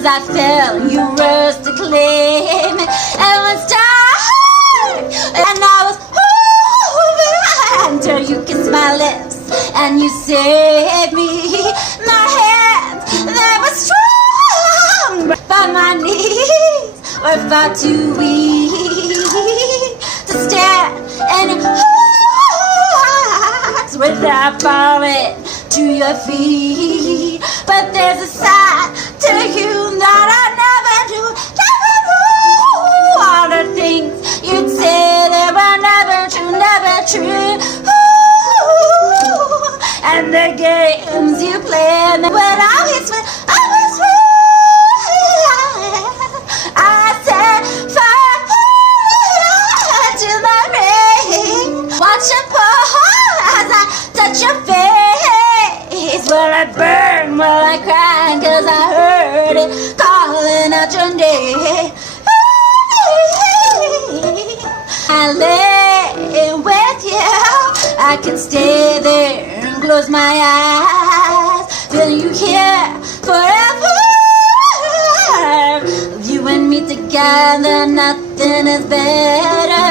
as I felt you rose to claim it. And was tired, and I was moving until you kissed my lips and you saved me. My hands, they were strong, but my knees were far too weak to stand any hearts without falling to your feet. But there's a side to you that I never do, never knew. All the things you'd say that were never true, never true. Ooh, and the games you play, and when I was with, I was with. I set fire to the rain. Watch it pour as I touch your face. Will I burn, will I cry, 'cause I heard it calling out your name. I lay with you, I can stay there and close my eyes, feel you here forever. You and me together, nothing is better.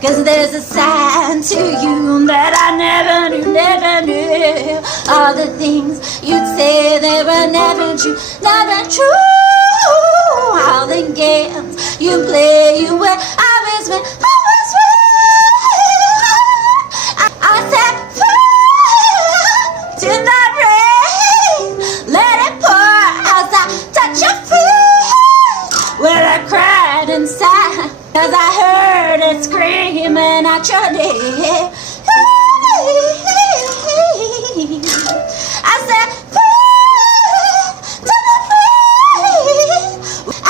'Cause there's a side to you that I never knew, never knew. All the things you'd say, they were never true, never true. All the games you play, you were, I was with, I was with. I set fire to that rain. Let it pour as I touch your feet. Well, I cried inside, 'cause I heard it screaming at your name. I said, fire to the flame,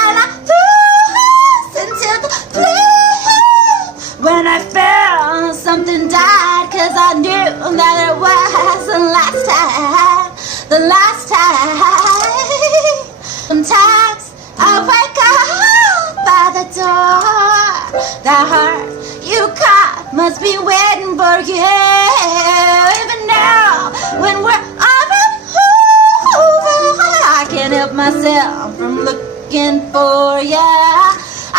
and I threw into the flame. When I felt something died, 'cause I knew that it was the last time, the last time. Sometimes I wake up by the door, the heart you caught must be waiting for you. Even now, when we're already over, I can't help myself from looking for you.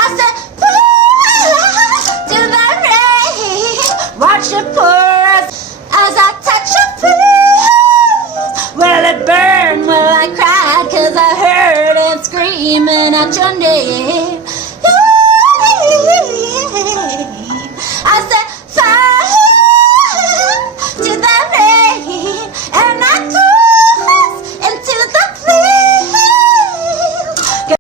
I said, to the rain, watch it pour as I touch your feet. Will it burn, will I cry, 'cause I heard it screaming at your name.